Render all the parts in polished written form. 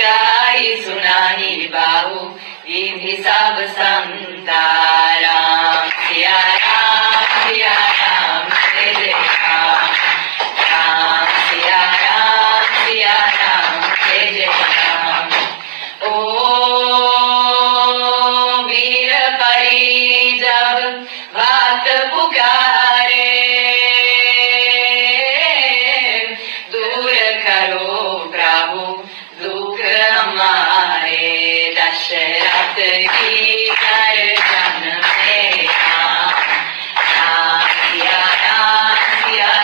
कहाई सुनानी बाहु विधि सब संता राम सिया राम जय जय राम राम सिया राम जय जय राम। ओ वीर परी जब बात पुकारे दूर करो प्रभु दुख हमारे दशरथ की गर्दन में राम सिया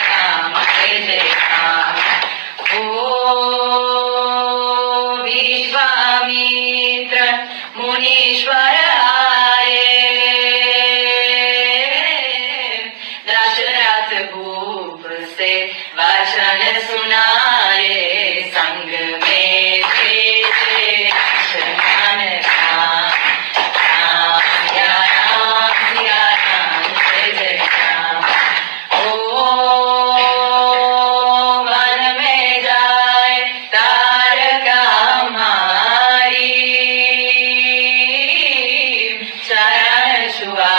राम जय जय राम। ओ विश्वामित्र मुनीश्वर आए दशरथ भूप से वचन सुनाए संग में भेजे लक्ष्मण राम सिया राम जय जय राम। ओ वन में जाए तारका हमारी चरण छुआ